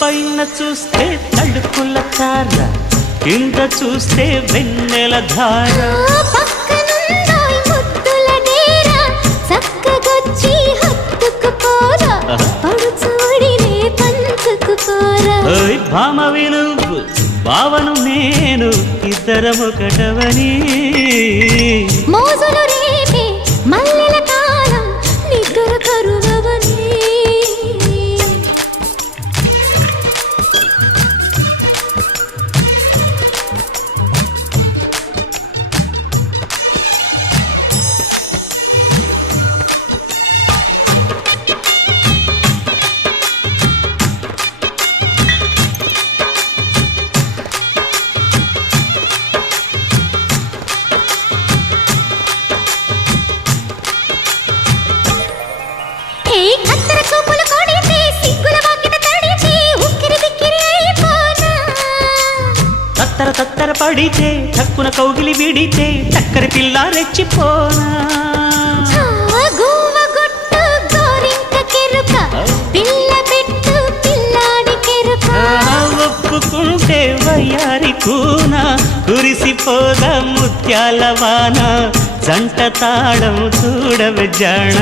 పైన చూస్తే తడుకుల తార, కింద చూస్తే వెన్నెల ధార. పక్కనుందోయ్ ముద్దుల డేరా, చక్కగొచ్చి హత్తుకుపోరా, పడుచూడినే పంచుకుపోరా. ఓయ్ భామ విలువు భావను నేను, ఇద్దరమొకటవని. మోజులు రేపే మల్లెల కాలం, నిద్ర కరువవని. కత్తెర చూపులు కొడితే సిగ్గుల వాకిట తడిచి ఉక్కిరి బిక్కిరి అయిపోనా. తత్తర తత్తర పడితే తక్కున కౌగిలి విడితే చక్కరి పిల్ల రెచ్చిపోనా. గువ్వ గుట్టు గోరింక కెరుక, పిల్ల పెట్టు పిల్లాడి కెరుక. ఒప్పుకుంటే వయ్యారి కూన, కురిసిపోదా ముత్యాల వాన. జంట తాళం చూడవే జాణ.